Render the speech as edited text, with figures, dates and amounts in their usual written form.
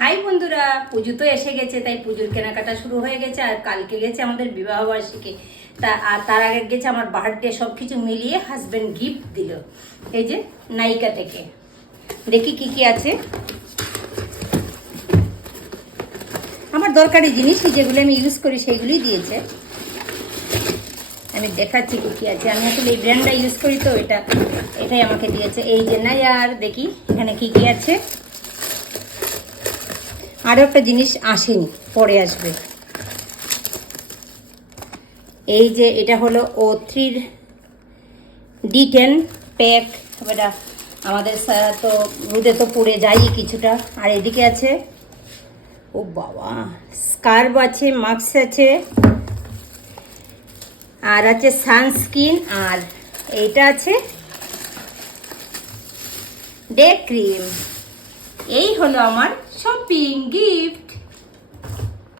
High বন্ধুরা, পুজো তো এসে গেছে, তাই পুজোর কেনাকাটা শুরু হয়ে গেছে। আর কালকে গেছে আমাদের বিবাহবার্ষিকী, তার আগে গেছে আমার বার্থডে। সব কিছু মিলিয়ে হাজবেন্ড গিফট দিল এই যে নাইকা থেকে। দেখি কি কি আছে। আমার দরকারি জিনিস যেগুলো আমি ইউজ করি সেইগুলোই দিয়েছে। আমি দেখাচ্ছি কি কি আছে। আমি আসলে এই ব্র্যান্ডটা ইউজ করি, তো এটাই আমাকে দিয়েছে। এই যে আর দেখি এখানে কি কি আছে। আরও একটা জিনিস আসেনি, পরে আসবে। এই যে এটা হলো O3 D10 প্যাক। এটা আমাদের তো রোদে তো পড়ে যাই কিছুটা। আর এদিকে আছে, ও বাবা, স্কার্ফ আছে, মাস্ক আছে, আর আছে সানস্ক্রিন, আর এইটা আছে ডে ক্রিম। এই হলো আমার শপিং গিফট।